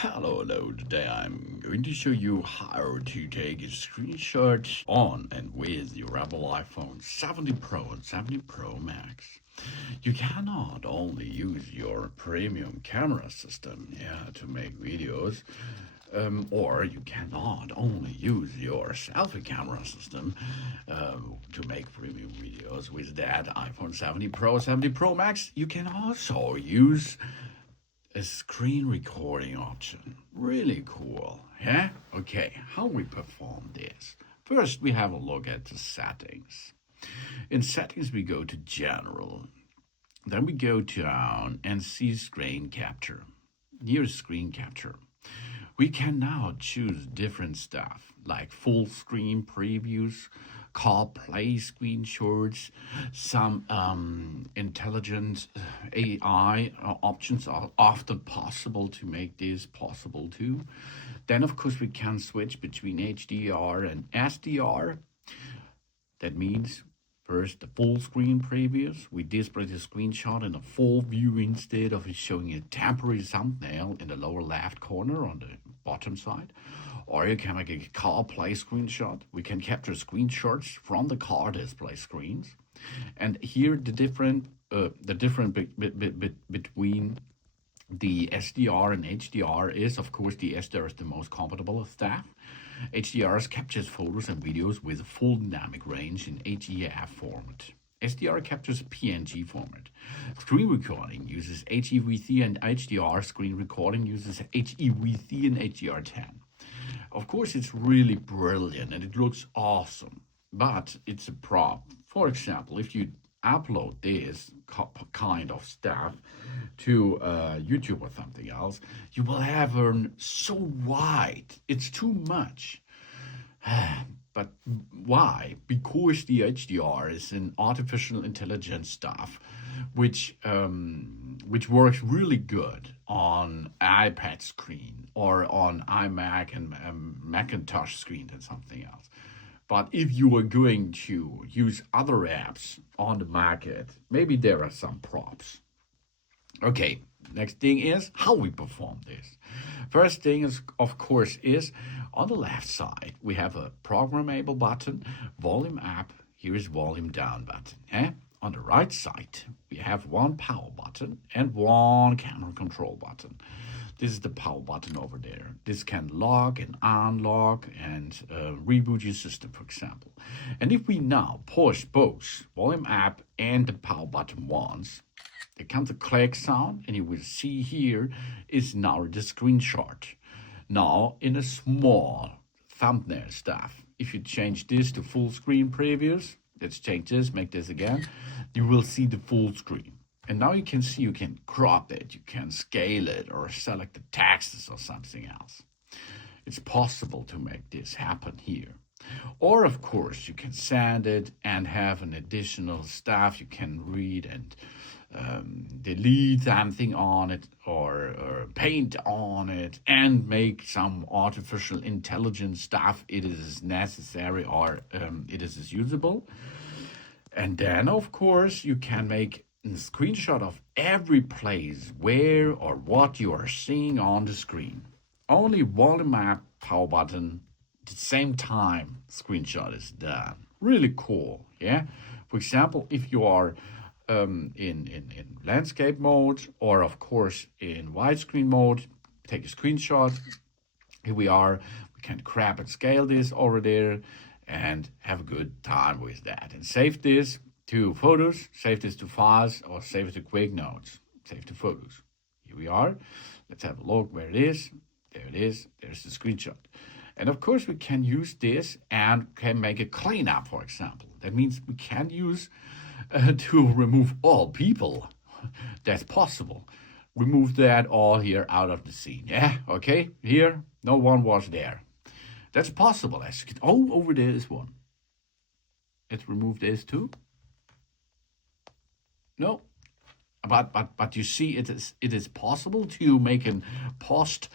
Hello, today I'm going to show you how to take a screenshot on and with your Apple iPhone 70 Pro and 70 Pro Max. You cannot only use your premium camera system to make videos, or you cannot only use your selfie camera system to make premium videos with that iPhone 70 Pro, 70 Pro Max. You can also use a screen recording option. Really cool, yeah? Okay, how we perform this? First, we have a look at the settings. In settings, we go to general. Then we go down and see screen capture. Here's screen capture. We can now choose different stuff like full screen previews, call play screenshots, some intelligent AI options are often possible to make this possible too. Then, of course, we can switch between HDR and SDR. That means first the full screen previews. We display the screenshot in a full view instead of showing a temporary thumbnail in the lower left corner on the bottom side. Or you can make a car play screenshot. We can capture screenshots from the car display screens. And here the different between the SDR and HDR is, of course, the SDR is the most compatible of that. HDR captures photos and videos with a full dynamic range in HEIF format. SDR captures PNG format. Screen recording uses HEVC and HDR. Screen recording uses HEVC and HDR10. Of course, it's really brilliant and it looks awesome, but it's a problem. For example, if you upload this kind of stuff to YouTube or something else, you will have so wide. It's too much. But why? Because the HDR is an artificial intelligence stuff, which works really good on iPad screen or on iMac and Macintosh screen and something else. But if you are going to use other apps on the market, maybe there are some props. Okay, next thing is how we perform this. First thing is, of course, is on the left side, we have a programmable button, volume up, here is volume down button. On the right side, we have one power button and one camera control button. This is the power button over there. This can lock and unlock and reboot your system, for example. And if we now push both volume up and the power button once, there comes a click sound, and you will see here is now the screenshot. Now in a small thumbnail stuff. If you change this to full screen previews, let's change this, make this again, you will see the full screen. And now you can see you can crop it, you can scale it, or select the texts or something else. It's possible to make this happen here. Or, of course, you can send it and have an additional stuff you can read and delete something on it or paint on it and make some artificial intelligence stuff it is necessary or it is usable. And then, of course, you can make a screenshot of every place where or what you are seeing on the screen. Only volume up, power button, at the same time screenshot is done. Really cool, yeah? For example, if you are in landscape mode or, of course, in widescreen mode, take a screenshot. Here we are. We can grab and scale this over there and have a good time with that. And save this to photos, save this to files, or save it to quick notes. Save to photos. Here we are. Let's have a look where it is. There it is. There's the screenshot. And of course, we can use this and can make a cleanup, for example. That means we can use to remove all people. That's possible. Remove that all here out of the scene. Yeah, okay? Here, no one was there. That's possible. Oh, over there is one. Let's remove this too. No. but you see, it is possible to make a post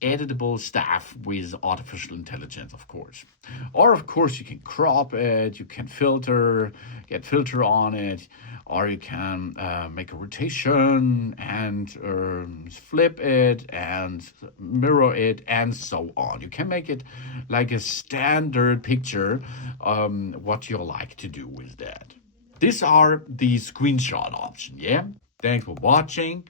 editable stuff with artificial intelligence, of course. Or of course you can crop it, you can get filter on it, or you can make a rotation and flip it and mirror it and so on. You can make it like a standard picture, what you like to do with that. These are the screenshot option, yeah? Thanks for watching.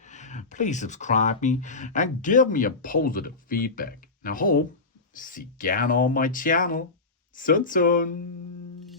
Please subscribe me and give me a positive feedback. And I hope see you again on my channel. Soon soon.